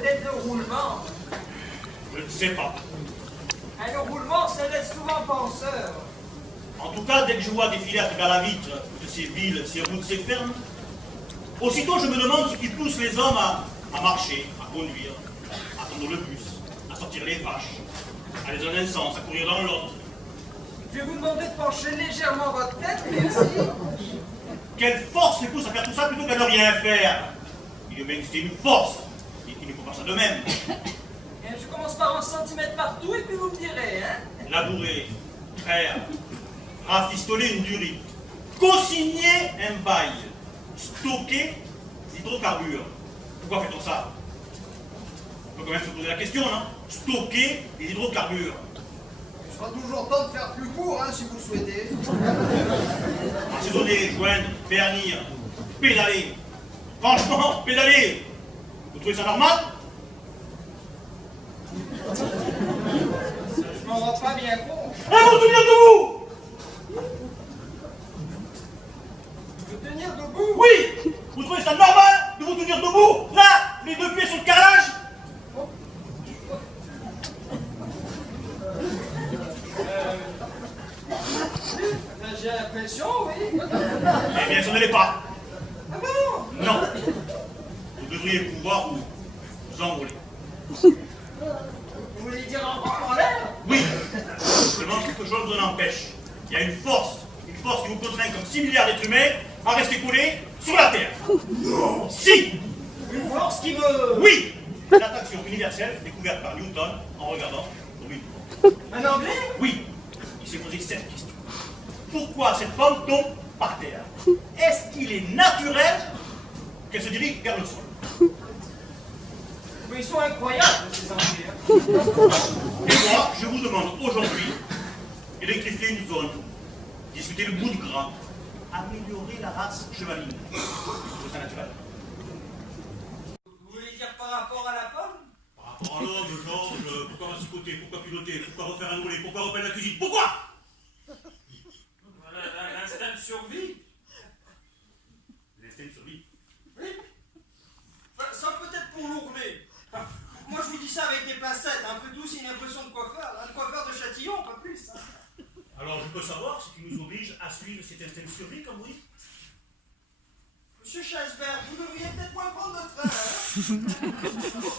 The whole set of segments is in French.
peut-être le roulement. Je ne sais pas. Le roulement, ça laisse souvent penseur. En tout cas, dès que je vois défiler à travers la vitre de ces villes, ces routes, ces fermes, aussitôt je me demande ce qui pousse les hommes à marcher, à conduire, à attendre le bus, à sortir les vaches, à aller dans un sens, à courir dans l'autre. Je vais vous demander de pencher légèrement votre tête, merci. Quelle force les pousse à faire tout ça plutôt qu'à ne rien faire? Il est bien que c'était une force. Il ne faut pas ça de même. Je commence par un centimètre partout et puis vous me direz, hein. Labourer, traire, rafistoler une durite, consigner un bail, stocker des hydrocarbures. Pourquoi fait-on ça? On peut quand même se poser la question, non? Stocker des hydrocarbures. Il sera toujours temps de faire plus court, hein, si vous le souhaitez. Assaisonner, joindre, vernir, pédaler. Franchement, pédaler. Vous trouvez ça normal? Je m'en rends pas bien compte. Vous tenir debout! De tenir debout? Oui! Vous trouvez ça normal de vous tenir debout? Là, les deux pieds sur le carrelage? J'ai l'impression, oui. Eh bien, ça ne l'est pas. Ah bon? Non. Vous devriez pouvoir vous envoler. Vous voulez dire en l'air? Oui. Seulement, quelque chose vous en empêche. Il y a une force qui vous contraint comme 6 milliards d'êtres humains à rester collés sur la Terre. Non. Si. Une force qui me... Oui. L'attraction universelle découverte par Newton en regardant oui. Un anglais? Oui. Il s'est posé cette question. Pourquoi cette femme tombe par terre? Est-ce qu'il est naturel qu'elle se dirige vers le sol? Mais ils sont incroyables, ces anglais. Et moi, je vous demande aujourd'hui d'électrifier une zone, discuter le bout de gras, améliorer la race chevaline. C'est naturel. Vous voulez dire par rapport à la pomme? Par rapport à l'homme, Georges, pourquoi racicoter, pourquoi piloter, pourquoi refaire un roulé, pourquoi repeindre la cuisine? Pourquoi? L'instinct de survie. L'instinct de survie. Oui. Enfin, ça peut-être pour l'ourler. Enfin, moi je vous dis ça avec des pincettes, un peu douce et une impression de coiffeur. Un coiffeur de Châtillon, pas plus. Hein. Alors je peux savoir ce qui nous oblige à suivre cet instinct de survie, comme vous dites? Monsieur Chasberg, vous devriez peut-être moins prendre de train. Hein.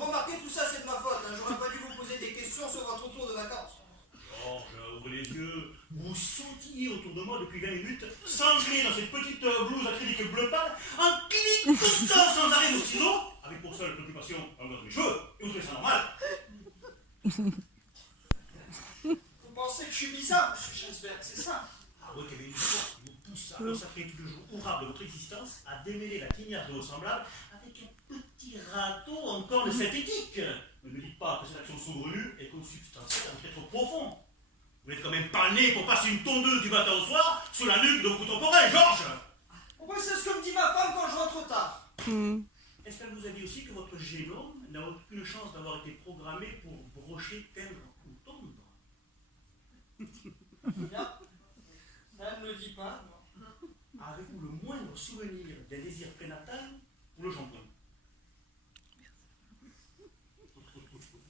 Remarquez, tout ça c'est de ma faute. Hein. J'aurais pas dû vous poser des questions sur votre retour de vacances. Georges, ouvrez les yeux. Vous sautillez autour de moi depuis 20 minutes, sanglé dans cette petite blouse acrylique bleu pâle, en cliquetant sans arrêt nos ciseaux, avec pour seule préoccupation un de mes cheveux, et vous trouvez ça normal? Vous pensez que je suis bizarre, monsieur Chasberg, c'est ça? Ah oui, qu'il y avait une force qui vous pousse à consacrer tout le jour ouvrable de votre existence à démêler la tignasse de vos semblables avec un petit râteau encore de synthétique. Ne me dites pas que cette action saugrenue est consubstantielle à un être profond. Vous n'êtes quand même pas né pour passer une tondeuse du matin au soir sur la nuque de vos contemporains, Georges! Bon, c'est ce que me dit ma femme quand je rentre tard. Est-ce qu'elle vous a dit aussi que votre génome n'a aucune chance d'avoir été programmé pour brocher, teindre ou tondre? Bien. Elle ne me le dit pas, non. Avez-vous le moindre souvenir d'un désir prénatal pour le jambon?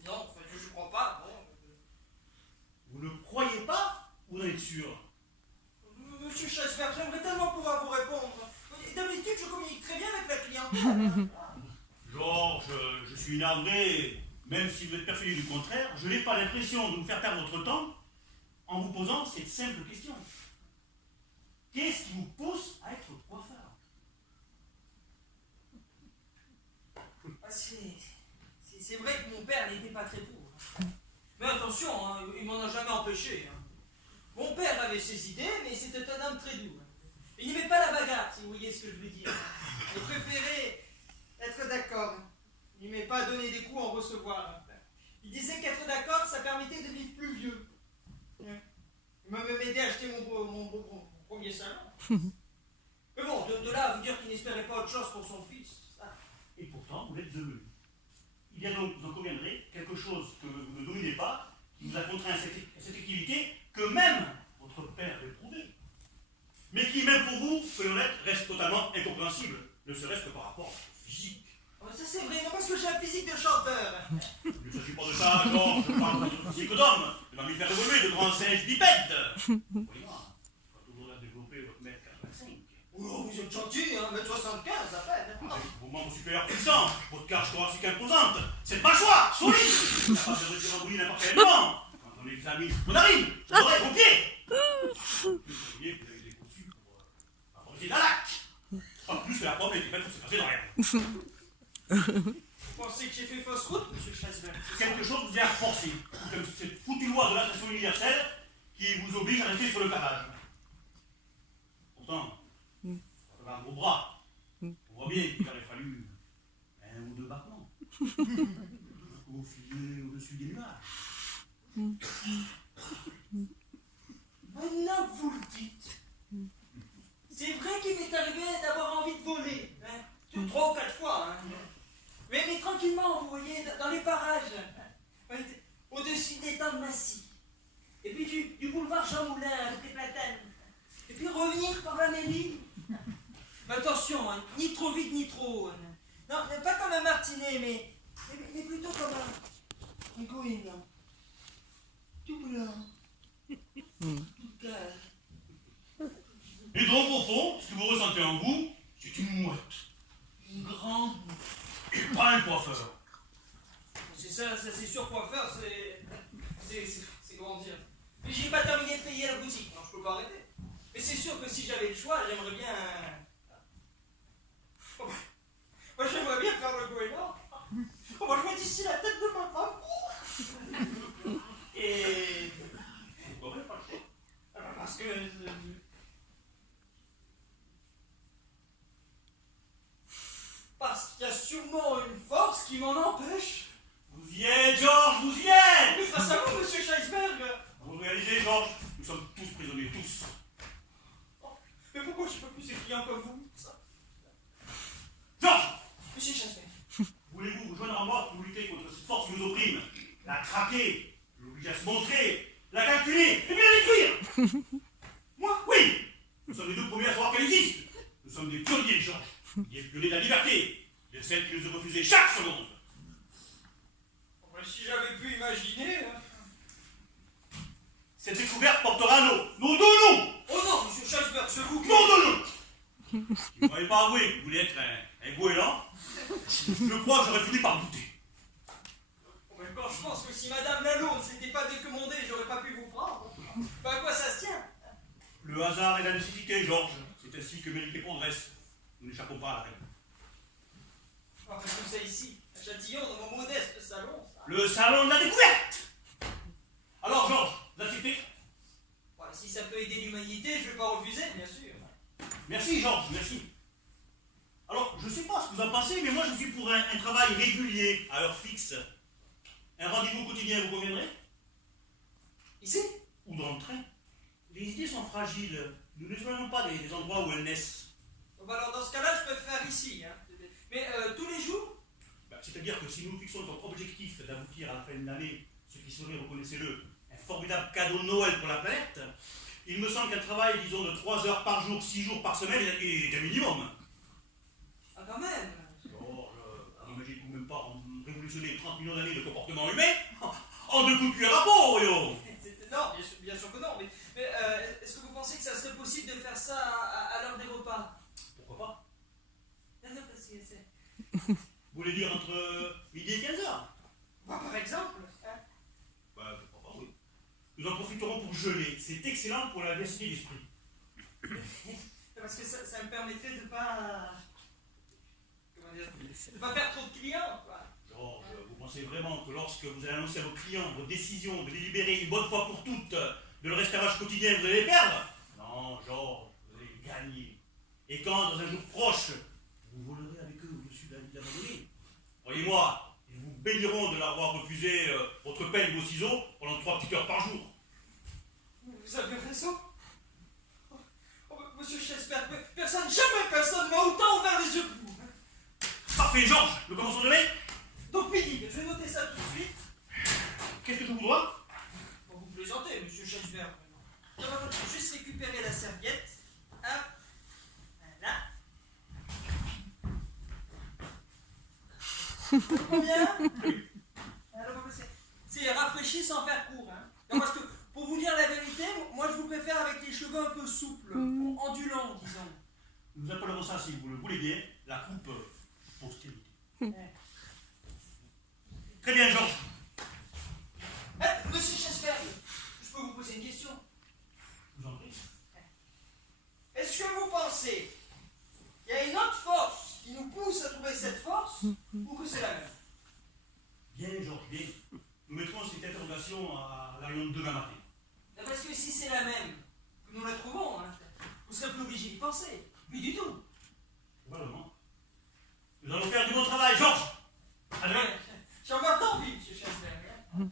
Non, en fait, je crois pas. Bon. Vous ne croyez pas ou vous en êtes sûr? Monsieur Chasberg, j'aimerais tellement pouvoir vous répondre. D'habitude, je communique très bien avec la clientèle. Georges, je suis navré. Même si vous êtes persuadé du contraire, je n'ai pas l'impression de vous faire perdre votre temps en vous posant cette simple question. Qu'est-ce qui vous pousse à être coiffeur? Ah, c'est vrai que mon père n'était pas très pauvre. Mais attention, hein, il m'en a jamais empêché. Hein. Mon père avait ses idées, mais c'était un homme très doux. Il n'aimait pas la bagarre, si vous voyez ce que je veux dire. Il préférait être d'accord. Il n'aimait pas donner des coups en recevoir. Il disait qu'être d'accord, ça permettait de vivre plus vieux. Il m'a même aidé à acheter mon premier salon. Mais bon, de là à vous dire qu'il n'espérait pas autre chose pour son fils. Ça. Et pourtant, vous l'êtes devenu. Il y a donc, vous en conviendrez, quelque chose que vous ne dominez pas, qui vous a contraint à cette activité que même votre père a éprouvé. Mais qui, même pour vous, que l'on reste totalement incompréhensible, ne serait-ce que par rapport au physique. Oh, ça c'est vrai, non, parce que j'ai un physique de chanteur. Il ne s'agit pas de ça, Georges. Je parle de physique d'homme, de mammifères évolués, de grands singes bipèdes. Voyez-moi, on va toujours développer votre mètre 85. Oh, vous êtes gentil, hein, 1m75 à peine. Avec vos membres supérieurs puissants, votre cage thoracique imposante, cette mâchoire solide, capable de retirer un bouilli n'importe quel moment. Quand on examine vos narines, vos oreilles, vos pieds. Vous voyez que vous avez des conçus pour apporter la lac. En plus que la pomme était faite pour se passer dans rien. Vous pensez que j'ai fait fausse route, monsieur Chasberg? Quelque chose vous y a forcé, comme cette foutue loi de l'attraction universelle qui vous oblige à rester sur le carrelage. Pourtant, ça va un gros bras. On voit bien qu'il aurait fallu un ou deux battements. Pour filer au-dessus des nuages. Maintenant que vous le dites, c'est vrai qu'il m'est arrivé d'avoir envie de voler. Hein, 3 ou 4 fois. Hein. Mais tranquillement, vous voyez, dans les parages. Hein, au-dessus des temps de Massy. Et puis du boulevard Jean Moulin avec les platanes. Et puis revenir par la Mélie. Mais attention, hein, ni trop vite ni trop. Hein. Non, pas comme un martinet, mais plutôt comme un goéland. Tout blanc. Tout calme. Et donc, au fond, ce que vous ressentez en vous, c'est une mouette. Une grande. Et pas un coiffeur. C'est ça, c'est sûr coiffeur, c'est comment dire. Mais j'ai pas terminé de payer la boutique, non, je peux pas arrêter. Mais c'est sûr que si j'avais le choix, j'aimerais bien. Oh, moi j'aimerais bien faire le goéland. Oh, moi je vois d'ici la tête de ma femme. Et. Pourquoi pas le choix? Parce que. Parce qu'il y a sûrement une force qui m'en empêche. Vous y êtes, Georges, vous y êtes! Mais face à vous, monsieur Scheisberg. Vous réalisez, Georges, nous sommes tous prisonniers, tous. Oh, mais pourquoi je suis pas plus effrayant comme vous ça? Georges! Monsieur Scheisberg. Voulez-vous vous joindre à moi pour lutter contre cette force qui nous opprime? La traquer, l'obliger à se montrer, la calculer, et bien la détruire! Moi? Oui! Nous sommes les deux premiers à savoir qu'elle existe! Nous sommes des pionniers, Georges! Des pionniers de la liberté! De celle qui nous a refusé chaque seconde! Si j'avais pu imaginer. Hein. Cette découverte portera nos deux noms! Oh non, monsieur Scheisberg, c'est vous qui. Nos deux noms! Si vous m'avez pas avoué que vous voulez être un goéland, je crois que j'aurais fini par douter. Oh, mais quand je pense que si madame Lalo ne s'était pas décommandée, j'aurais pas pu vous prendre. Bah à quoi ça se tient? Le hasard et la nécessité, Georges. C'est ainsi que l'humanité progresse. Nous n'échappons pas à la règle. Enfin, tout ça ici, à Châtillon, dans mon modeste salon. Ça. Le salon de la découverte! Alors, Georges, vous acceptez? Voilà, si ça peut aider l'humanité, je vais pas refuser, bien sûr. Merci, Georges, merci. Alors, je sais pas ce que vous en pensez, mais moi je suis pour un travail régulier, à heure fixe. Un rendez-vous quotidien vous conviendrait? Ici? Ou dans le train? Les idées sont fragiles. Nous ne choisissons pas des endroits où elles naissent. Bon, bah alors dans ce cas-là, je peux faire ici. Hein. Mais tous les jours? C'est-à-dire que si nous fixons notre propre objectif d'aboutir à la fin de l'année, ce qui serait, reconnaissez-le, un formidable cadeau de Noël pour la planète, il me semble qu'un travail, disons, de 3 heures par jour, 6 jours par semaine est un minimum. Ah, quand même. N'imagine vous même pas révolutionner 30 millions d'années de comportement humain en 2 coups de cuir à peau, yo. Non, bien sûr que non. Mais est-ce que vous pensez que ça serait possible de faire ça à l'heure des repas? Pourquoi pas? Non, parce que c'est. Vous voulez dire entre midi et 15 heures? Bah, par exemple. Hein. Bah, pourquoi pas, oui. Nous en profiterons pour geler. C'est excellent pour la vivacité d'esprit. Parce que ça me permettrait de pas. Comment dire? De pas perdre trop de clients, quoi. Georges, vous pensez vraiment que lorsque vous allez annoncer à vos clients vos décisions de délibérer une bonne fois pour toutes de leur esclavage quotidien, vous allez les perdre? Non, Georges, vous allez les gagner. Et quand, dans un jour proche, vous volerez avec eux au-dessus de la ville abandonnée, croyez-moi, ils vous béniront de l'avoir refusé votre pelle et vos ciseaux pendant 3 petites heures par jour. Vous avez raison. Oh, monsieur Scheisberg, jamais personne m'a autant ouvert les yeux que vous. Parfait, Georges, nous commençons demain. Donc, midi, je vais noter ça tout de suite. Qu'est-ce que je vous dois? Bon, vous plaisantez, monsieur Scheisberg. Je vais juste récupérer la serviette. Hop. Voilà. Combien? Alors, c'est rafraîchi sans faire court. Hein. Non, parce que, pour vous dire la vérité, moi je vous préfère avec les cheveux un peu souples, ondulants, disons. Nous appellerons ça, si vous le voulez bien, la coupe postérité. Très bien, Georges. Monsieur Chesberg, je peux vous poser une question? Vous en prie. Est-ce que vous pensez qu'il y a une autre force qui nous pousse à trouver cette force, ou que c'est la même? Bien, Georges, bien. Nous mettrons cette interrogation à la réunion de demain matin. Parce que si c'est la même, que nous la trouvons, hein, vous serez plus obligé d'y penser. Plus du tout. Probablement. Nous allons faire du bon travail, Georges. À demain. J'ai encore d'envie, monsieur Chesberg. Hein.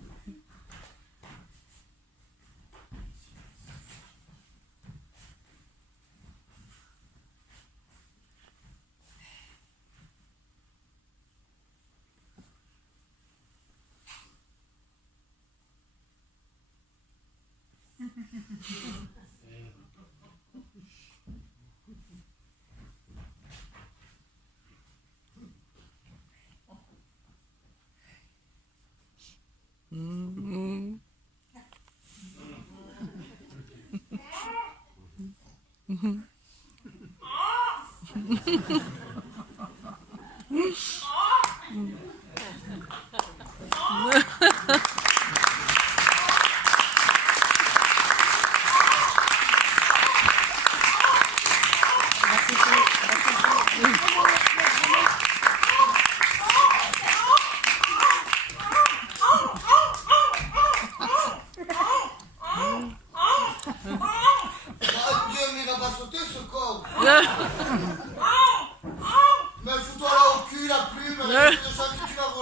Dieu, mais il va pas sauter ce corps. Mais fous-toi là au cul, la plume, de ça que tu vas voler.